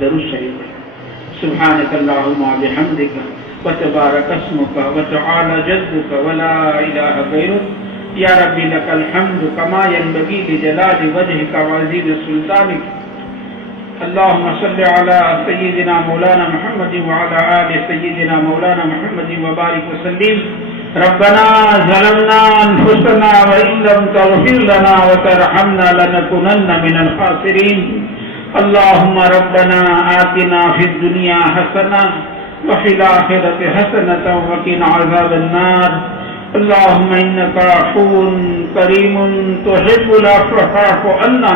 درود شریف پڑھیں. سبحانک اللہم وبحمدک وتبارک اسمک وتعالی جدک ولا الہ غیرک یا ربی لک الحمد کما ینبغی لجلال وجهک وعظیم سلطانک. اللهم صل على سيدنا مولانا محمد وعلى آل سيدنا مولانا محمد وبارك وسلم. ربنا ظلمنا أنفسنا وإن لم تغفر لنا وترحمنا لنكونن من الخاسرين. اللهم ربنا آتنا في الدنيا حسنة وفي الآخرة حسنة وقنا عذاب النار. اللهم إنك عفو كريم تحب العفو فاعف عنا.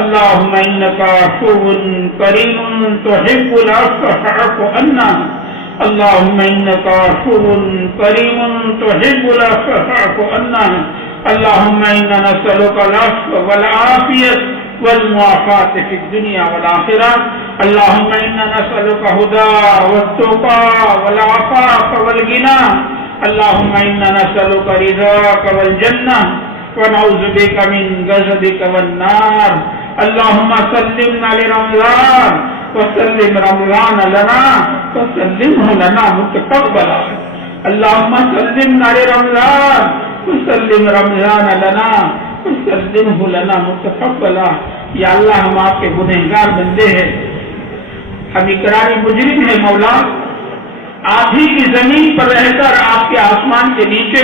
اللهم إنك عفو كريم تحب العفو فاعف عنا. اللهم إنك عفو كريم تحب العفو فاعف عنا. اللهم إنا نسألك العفو والعافية والمعافاة في الدنيا والآخرة. اللهم إنا نسألك هدى والتقى والعفاف والغنى. اللهم إنا نسألك رضاك والجنة ونعوذ بك من غضبك والنار. اللهم سلمنا لرمضان وسلم رمضان لنا وسلمه لنا متقبلا. اللهم سلمنا لرمضان وسلم رمضان لنا وسلمه لنا متقبلا. یا اللہ ہم آپ کے گنہگار بندے ہیں، ہم اقراری مجرم ہیں. مولا آپ ہی کی زمین پر رہ کر آپ کے آسمان کے نیچے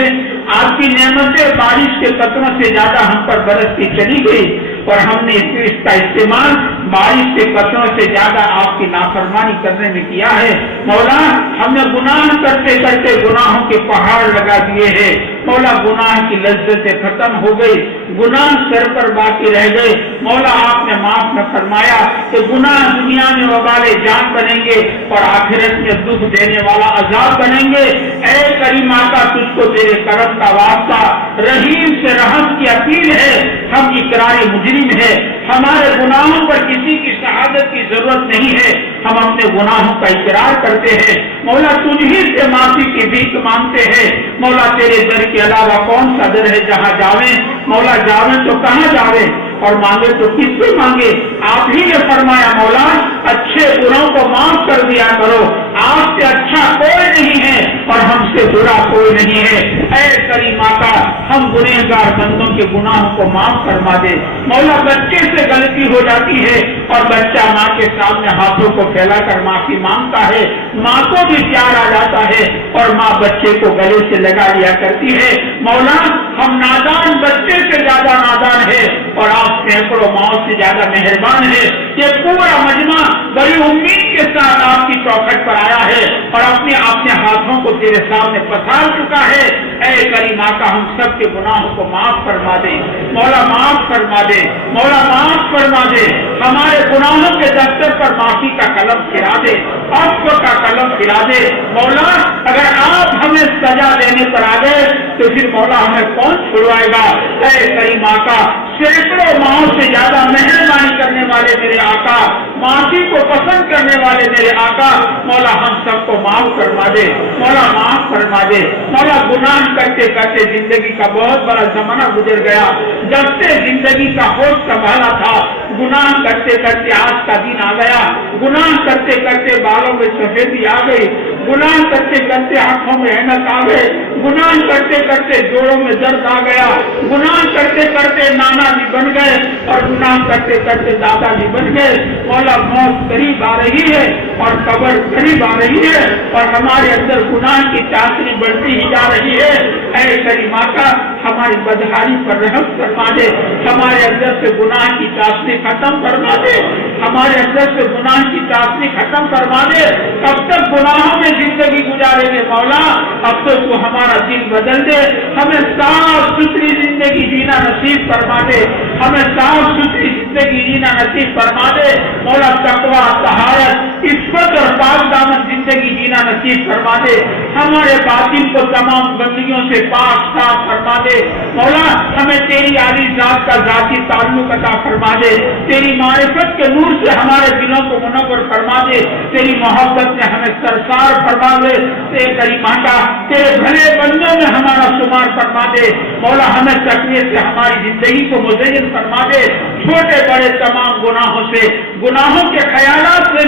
آپ کی نعمتیں بارش کے قطروں سے زیادہ ہم پر برستی چلی گئی اور ہم نے اس کا استعمال بارش کے قطروں سے زیادہ آپ کی نافرمانی کرنے میں کیا ہے. مولا ہم نے گناہ کرتے کرتے گناہوں کے پہاڑ لگا دیے ہیں. مولا گناہ کی لذتیں ختم ہو گئی، گناہ سر پر باقی رہ گئے. مولا آپ نے معاف نہ فرمایا کہ گناہ دنیا میں وبال جان بنیں گے اور آخرت میں دکھ دینے والا عذاب بنیں گے. اے کریم آقا تجھ کو تیرے کرم کا واسطہ، رحیم سے رحم کی اپیل ہے. ہم اقراری مجرم ہے، ہمارے گناہوں پر کسی کی شہادت کی ضرورت نہیں ہے. ہم اپنے گناہوں کا اقرار کرتے ہیں. مولا تجھ ہی سے معافی کی بھیک مانگتے ہیں. مولا تیرے در کے علاوہ کون سا در ہے جہاں جاویں؟ مولا جاویں تو کہاں جاویں اور مانگے تو کس سے مانگے؟ آپ ہی نے فرمایا مولا اچھے بروں کو معاف کر دیا کرو، آپ سے اچھا کوئی نہیں ہے اور ہم سے برا کوئی نہیں ہے. اے کریم آقا ہم گنہگار بندوں کے گناہوں کو معاف فرما دے. مولا بچے سے غلطی ہو جاتی ہے اور بچہ ماں کے سامنے ہاتھوں کو پھیلا کر معافی مانگتا ہے، ماں کو بھی پیار آ جاتا ہے اور ماں بچے کو گلے سے لگا لیا کرتی ہے. مولا ہم نادان بچے سے زیادہ نادان ہے اور آپ سینکڑوں ماؤں سے زیادہ مہربان ہے. یہ پورا مجمع بڑی امید کے ساتھ آپ کی چوکھٹ پر آیا ہے اور اپنے ہاتھوں کو تیرے سامنے پسار چکا ہے. اے کریم آقا ہم سب کے گناہوں کو معاف فرما دے. مولا معاف فرما دے، مولا معاف فرما دے. ہمارے گناہوں کے دفتر پر معافی کا قلم پھرا دے، عفو کا قلم پھرا دے. مولا اگر آپ ہمیں سزا دینے پر آ گئے تو پھر مولا ہمیں کون چھڑوائے گا؟ اے کریم آقا سینکڑوں ماؤں سے زیادہ مہربانی کرنے والے میرے آقا، معافی کو پسند کرنے والے میرے آقا، مولا ہم سب کو معاف فرما دے. مولا معاف فرما دے. مولا گناہ کرتے کرتے زندگی کا بہت بڑا زمانہ گزر گیا. جب سے زندگی کا ہوش سنبھالا تھا گناہ کرتے کرتے آج کا دن آ گیا. گناہ کرتے کرتے بالوں میں سفیدی آ گئی، گناہ کرتے کرتے آنکھوں میں اینک آ گئے، گناہ کرتے کرتے جوڑوں میں درد آ گیا، گناہ کرتے کرتے نانا جی بن گئے اور گناہ کرتے کرتے دادا جی بن گئے. مولا موت قریب آ رہی ہے اور قبر قریب آ رہی ہے اور ہمارے اندر گناہ کی چاشنی بڑھتی ہی جا رہی ہے. اے کریم آقا ہماری بدحالی پر رحم فرما دے. ہمارے اندر سے گناہ کی چاشنی ختم فرما دے. ہمارے اندر سے گناہ کی چاشنی ختم فرما دے. کب تک گناہوں میں زندگی گزارے گے مولا؟ اب تو تو ہمارا دل بدل دے. ہمیں صاف ستھری زندگی جینا نصیب فرما دے. ہمیں صاف ستھری زندگی جینا نصیب فرما دے. مولا تقویٰ، طہارت، عصمت اور پاک دامن زندگی جینا نصیب فرما دے. ہمارے باطن کو تمام گندگیوں سے پاک صاف فرما دے. مولا ہمیں تیری عالی ذات کا ذاتی تعلق عطا فرما دے. تیری معرفت کے نور سے ہمارے دلوں کو منور فرما دے. تیری محبت میں ہمیں سرسار فرما دے. اے کریم آقا تیرے بھلے بندوں میں ہمارا شمار فرما دے. مولا ہمیں تقویت سے ہماری زندگی کو مزین فرما دے. چھوٹے بڑے تمام گناہوں سے، گناہوں کے خیالات سے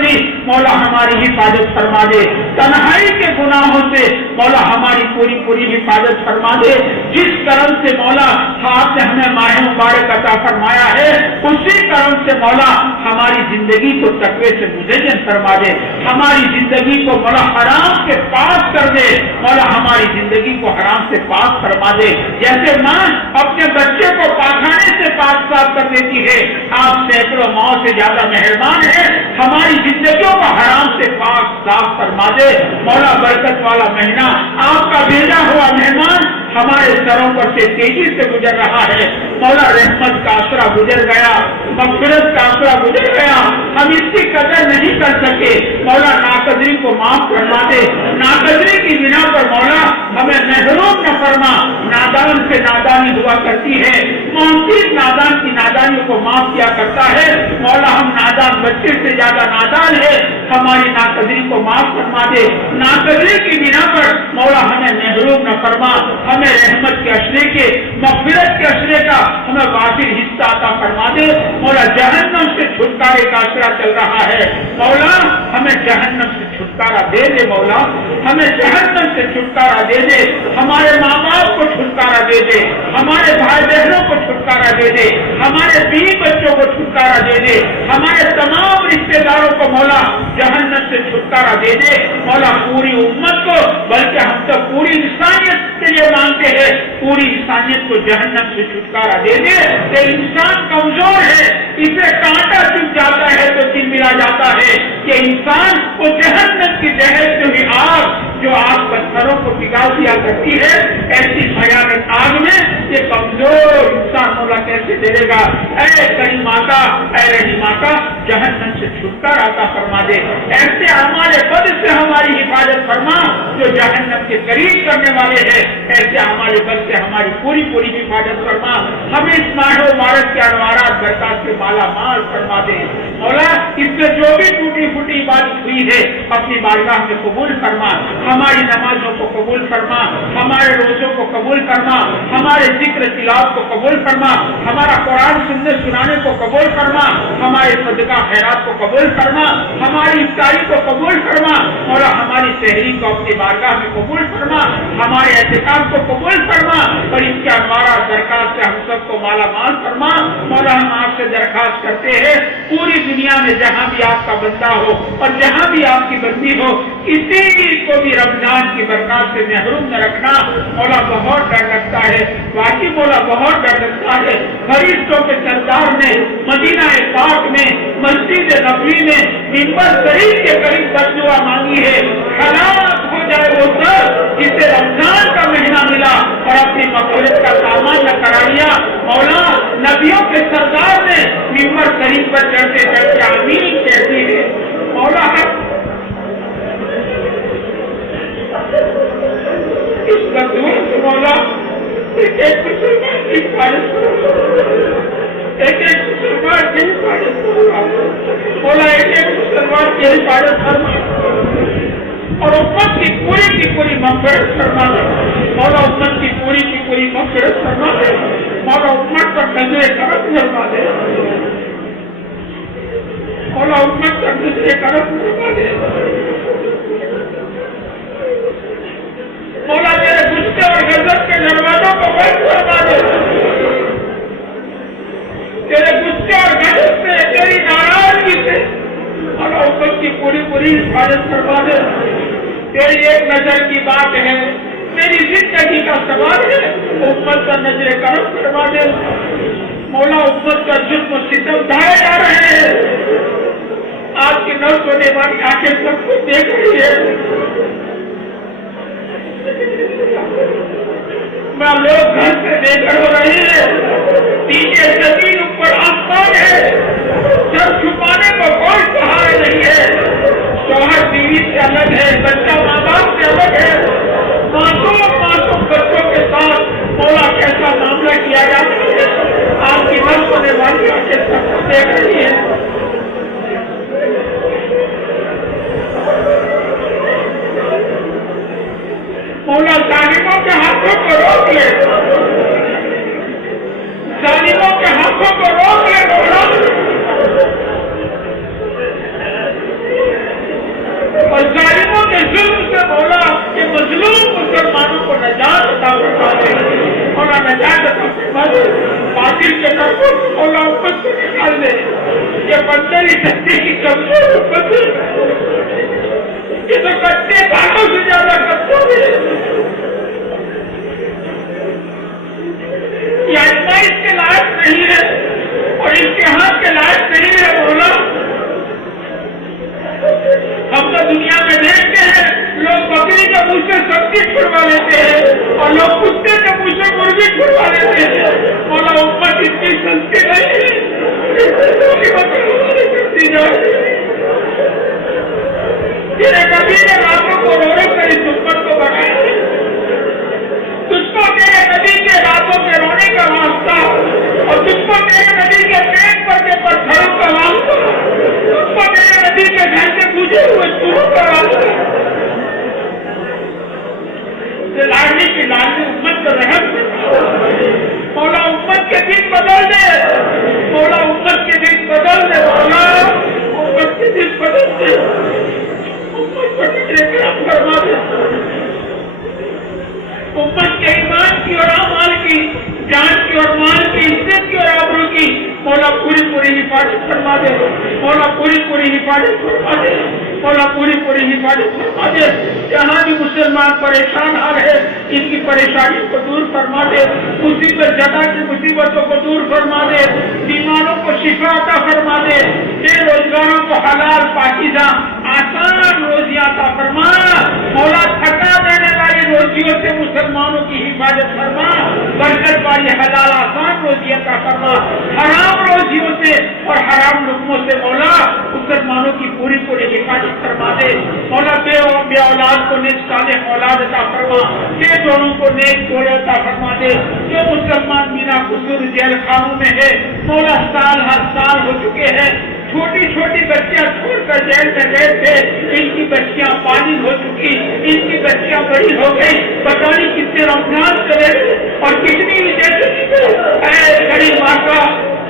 حفاظت فرما دے، تنہائی کے گناہوں سے مولا ہماری پوری پوری حفاظت فرما دے۔ جس کرم سے مولا آپ نے ہمیں ماہ مبارک عطا فرمایا ہے اسی کرم سے مولا ہماری زندگی کو تقوی سے مزین فرما دے، ہماری زندگی کو مولا حرام سے پاک کر دے، مولا ہماری زندگی کو حرام سے پاک فرما دے۔ جیسے ماں اپنے بچے کو پاخانے سے پاک صاف کر دیتی ہے، آپ سینکڑوں ماں سے زیادہ مہربان ہے، ہماری زندگیوں کو حرام سے پاک صاف فرما دے۔ مولا برکت والا مہینہ آپ کا بھیجا ہوا مہمان ہمارے سروں پر سے تیزی سے گزر رہا ہے، مولا رحمت کا آسرا گزر گیا، مغفرت کا آسرا گزر گیا، ہم اس کی قدر نہیں کر سکے، مولا ناقدری کو معاف فرما دے، ناقدری کی بنا پر مولا ہمیں محروم نہ فرما۔ نادان سے نادانی ہوا کرتی ہے، مونتیس نادان کی نادانی کو معاف کیا کرتا ہے، مولا ہم نادان بچے سے زیادہ نادان ہے، ہماری ناقدری کو معاف فرما دے، ناقدری کی بنا پر مولا ہمیں محروم نہ فرما، ہمیں رحمت کے اشرے کے مغفرت کے اشرے کا ہمیں وافر حصہ عطا فرما دے۔ مولا جہنم سے چھٹکارے کا اشرا چل رہا ہے، مولا ہمیں جہنم سے چھٹکارا دے دے، مولا ہمیں جہنم سے چھٹکارا دے دے، ہمارے ماں باپ کو چھٹکارا دے دے، ہمارے بھائی بہنوں کو چھٹکارا دے دے، ہمارے بیوی بچوں کو چھٹکارا دے دے، ہمارے تمام رشتے داروں کو مولا جہنم سے چھٹکارا دے دے۔ مولا پوری امت کو بلکہ ہم تو پوری انسانیت کے لیے مانگتے ہیں، پوری انسانیت کو جہنم سے چھٹکارا دے دے کہ انسان کمزور ہے، اسے کانٹا چپ جاتا ہے تو دل ملا جاتا ہے کہ انسان کو جہنم کی جہنم ہوئی آگ جو آگ پتھروں کو پگھلا دیا کرتی ہے، ایسی بھیانک آگ میں یہ کمزور انسان مولا کیسے دے گا؟ اے کریم ماتا، اے رحیم ماتا، جہنم سے چھٹکارا عطا فرما دے، ایسے ہمارے بد سے ہماری حفاظت فرما جو جہنم کے قریب کرنے والے ہیں، ایسے ہمارے بد سے ہماری پوری پوری حفاظت فرما، ہمیں اس ماہ مبارک کے انوارات برکات سے مالا مال فرما دے۔ مولا اس میں جو بھی ٹوٹی پھوٹی عبادت ہوئی ہے اپنی بارگاہ میں قبول فرما، ہماری نمازوں کو قبول فرما، ہمارے روزوں کو قبول فرما، ہمارے ذکر تلاوت کو قبول فرما، ہمارا قرآن سننے سنانے کو قبول فرما، ہمارے صدقہ خیرات کو قبول فرما، ہماری افطاری کو قبول فرما، مولا ہماری سحری کو اپنی بارگاہ میں قبول فرما، ہمارے اعتکاف کو قبول فرما، اور اس کے انوارات درخواست سے ہم سب کو مالا مال فرما۔ مولا ہم آپ سے درخواست کرتے ہیں پوری دنیا میں جہاں بھی آپ کا بندہ ہو اور جہاں بھی آپ کی بندی ہو کسی کو بھی رمضان کی برکات سے محروم نہ رکھنا۔ مولا بہت ڈر لگتا ہے، واقعی مولا بہت ڈر لگتا ہے، فرشتوں کے سردار نے مدینہ پاک میں مسجد نبوی میں منبر شریف کے قریب بددعا مانگی ہے، ہلاک ہو جائے وہ سب جسے رمضان کا مہینہ ملا اور اپنی مغفرت کا سامان نہ کرا لیا۔ مولا نبیوں کے سردار نے منبر شریف پر چڑھتے چڑھتے آمین کہتی ہے، مولا اس بدعا سے مولا ایک ایک مسلمان کی حفاظت ایک ایک مسلمان کی حفاظت مولا ایک ایک مسلمان کی حفاظت فرما اور امت کی پوری مغفرت فرما دے۔ مولا امت کی پوری مغفرت فرما دے، مولا امت پر نظر کرم فرما دے، مولا امت پر نظر کرم فرما دے، مولا تیرے غصے اور غضب کے دروازوں کو بند فرما دے، تیرے غصے اور غضب سے تیری ناراضگی سے مولا امت کی پوری حفاظت فرما دے۔ تیری ایک نظر کی بات ہے، میری زندگی کا سوال ہے، امت پر نظر کرم فرما دے۔ مولا امت کا ظلم و ستم ڈھائے جا رہے ہیں، آج کی نہ سونے والی آنکھیں سب کچھ دیکھ رہی ہے، میں لوگ گھر سے بے گھر ہو رہے ہیں، نیچے زمین اوپر آسمان ہے، سب چھپانے کو کوئی سہارا نہیں ہے، شوہر بیوی سے الگ ہے، بچہ ماں باپ سے الگ ہے، معصوم بچوں کے ساتھ مولا کیسا معاملہ کیا جاتا ہے، آپ کی نہ سونے والی آنکھیں سب کچھ دیکھ رہی ہے۔ مولا ظالموں کے ہاتھوں کو روک لے، ظالموں کے ہاتھوں کو روک لے مولا، اور مشکل کے طرفوں سے مولا امت کو نکال دے. یہ بندر سکتے کی کمزور امت ہے، یہ تو کٹے بالوں سے زیادہ کمزور ہے. یہ آزمائش کے لائق نہیں ہے اور امتحان کے لائق نہیں ہے مولا. ہم تو دنیا میں دیکھتے ہیں لوگ بکری کے منہ سے سبزی چھڑوا لیتے ہیں اور لوگ کتے کے منہ سے مرغی چھڑوا لیتے ہیں. مولا امت اتنی سستی نہیں ہے کرتی جائے. تیرے نبی نے راتوں کو رو رو کر اس امت کو بنایا ہے. تجھ کو تیرے نبی کے راتوں کے رونے کا واسطہ اور تجھ کو تیرے نبی کے پیٹ پر کے پتھروں کا واسطہ، تجھ کو تیرے نبی کے گھر سے پوچھے ہوئے چوروں کا واسطہ. لاڈلی کی لاڈلی امت کو رحم سے مولا امت کے دن بدل دے. مولا امت کے دن بدل دے. مولا امت کے دن بدل دے. امت کو کرم فرما دے. امت کے ایمان کی اور اعمال کی، جان کی اور مال کی، عزت کی اور آبرو کی مولا پوری حفاظت فرما دے. مولا پوری حفاظت فرما دے. مولا پوری حفاظت فرما دے. جہاں بھی مسلمان پریشان آ رہے ان کی پریشانی کو دور فرما دے. مصیبت زدہ کی مصیبتوں کو دور فرما دے. بیماروں کو شفا عطا فرما دے. بے روزگاروں کو حلال پاکیزہ آسان روزی عطا فرما. مولا تھکا دینے والی روزیوں سے مسلمانوں کی حفاظت فرما. برکت والی حلال آسان روزی عطا فرما. حرام روزیوں سے اور حرام لقموں سے مولا مسلمانوں کی پوری حفاظت فرما دے. مولا بے اولاد کو نیک صالح اولاد عطا فرما. بے جوڑوں کو نیک جوڑے عطا فرما دے. جو مسلمان بنا قصور جیل خانوں میں ہے مولا ہر سال ہو چکے ہیں. چھوٹی بچیاں چھوڑ کر جیل میں گئے تھے، ان کی بچیاں بالغ ہو چکی، ان کی بچیاں بڑی ہو گئی. پتہ نہیں کتنے رمضان چلے اور کتنی بڑی ماں کا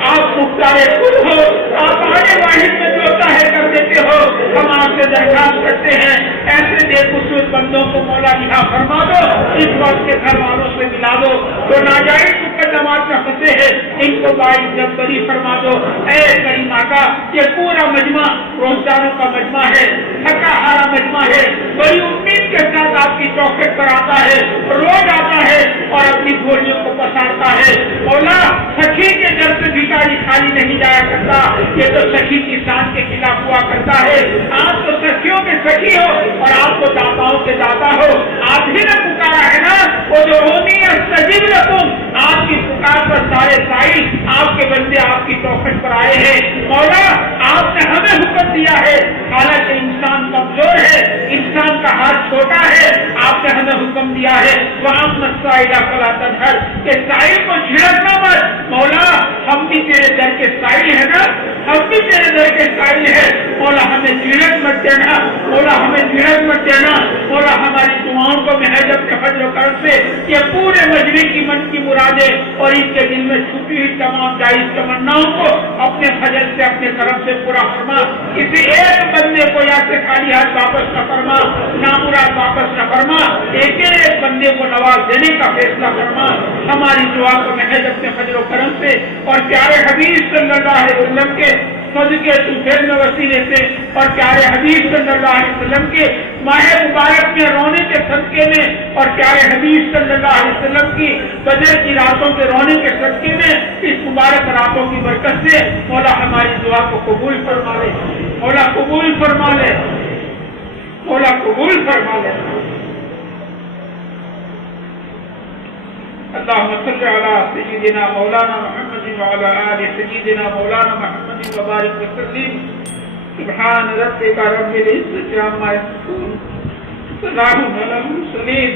آپ مختار خود ہو. آپ آنے واحد میں جو ہے کر دیتے ہو. ہم آپ سے درخواست کرتے ہیں ایسے بے قصور بندوں کو مولا رہا فرما دو. اس وقت کے گھر والوں سے ملا دو. جو ناجائز مقدمات میں پھنسے ہیں ان کو باعزت بری فرما دو. اے کریم آقا یہ پورا مجمع روزداروں کا مجمع ہے، تھکا ہارا مجمع ہے. بڑی امید کے ساتھ آپ کی چوکھٹ پر آتا ہے، روز آتا ہے اور اپنی گولیوں کو پسارتا ہے. مولا سخی کے گھر سے بھکاری خالی نہیں جایا کرتا. یہ تو سخی کی شان کے خلاف ہوا کرتا ہے. آپ تو سخیوں کے سخی ہو اور آپ کو داتاؤں کے داتا ہو. آپ ہی نے پکارا ہے نا وہ جو ہونی استجب لکم. آپ کی پکار پر سارے سائل آپ کے بندے آپ کی چوکھٹ پر آئے ہیں. مولا آپ نے ہمیں حکم دیا ہے، حالانکہ انسان کمزور ہے، انسان کا ہاتھ چھوٹا ہے. آپ نے ہمیں حکم دیا ہے وَأَمَّا السَّائِلَ فَلَا تَنْهَرْ کہ سائل کو جھڑکنا مت. مولا ہم بھی تیرے در کے سائل ہیں نا، ہم بھی تیرے در کے سائل ہیں. مولا ہمیں جھڑک مت دینا. مولا ہمیں جھڑک مت دینا. مولا ہماری دعاؤں کو محض اپنے فضل و کرم سے یہ پورے مجمع کی من کی مرادیں اور اس کے دل میں چھپی ہوئی تمام جائز تمناؤں کو اپنے فضل سے اپنے کرم سے پورا فرما. کسی ایک بندے کو یا سے خالی ہاتھ واپس نہ فرما، نامراد واپس نہ فرما. ایک بندے کو نواز دینے کا فیصلہ فرما. ہماری دعا کو محض اپنے فضل و کرم سے اور پیارے حبیب صلی اللہ علیہ وسلم کے فضل کے طوفان میں وسیلے سے اور پیارے حبیب صلی اللہ علیہ وسلم کے ماہ مبارک میں رونے کے صدقے میں اور پیارے حبیب صلی اللہ علیہ وسلم کی بدر کی راتوں کے رونے کے صدقے میں اس مبارک راتوں کی برکت سے مولا ہماری دعا کو قبول فرما لے. مولا قبول فرما لے. مولا قبول فرما لے. اللهم صل على سيدنا مولانا محمد وعلى آل سيدنا مولانا محمد وبارك وسلم. سبحان ربك رب العزة عما يصفون، سلام على المرسلين.